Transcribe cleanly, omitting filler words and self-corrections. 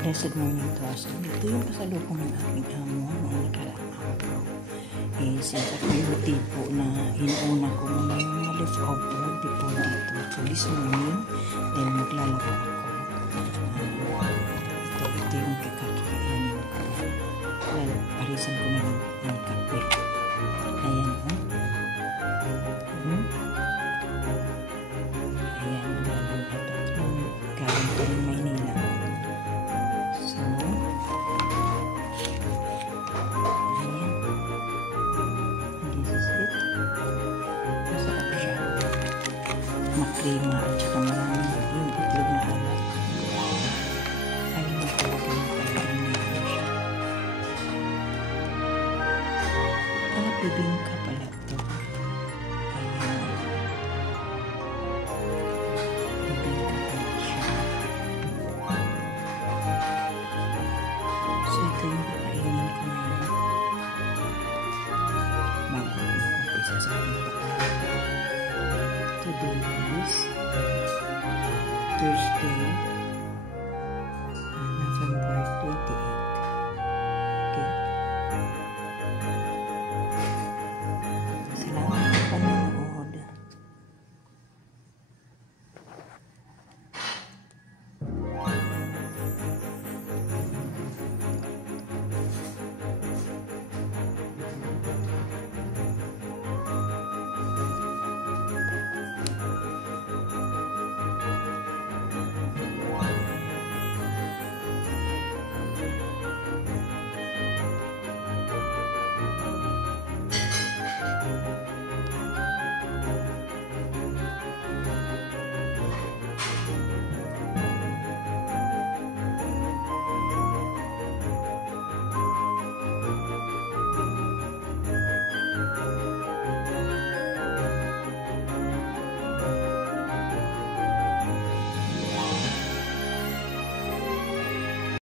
Blessed morning to us. Ito yung pasalubong ng aking amo noong nakaraang araw. Since ako'y routine po na inuuna ko muna yung mga leftover before dito. So this morning, dahil maglalaba ako, ito yung kakakainin ko. Parisan ko na ng kape. Ayan o. Ayan, ito galing ko ng Maynila. So, ayan. This is it. Masarap siya. Makrima at saka maraming yung itlog na alat. Ayun na talaga yung pagkain siya. Bibingka pala ito. Ayan. Bibingka pala siya. So, ito yung kakainin ko ngayon. Bago ko mag-umpisa sa aking pagkain. Today is Thursday.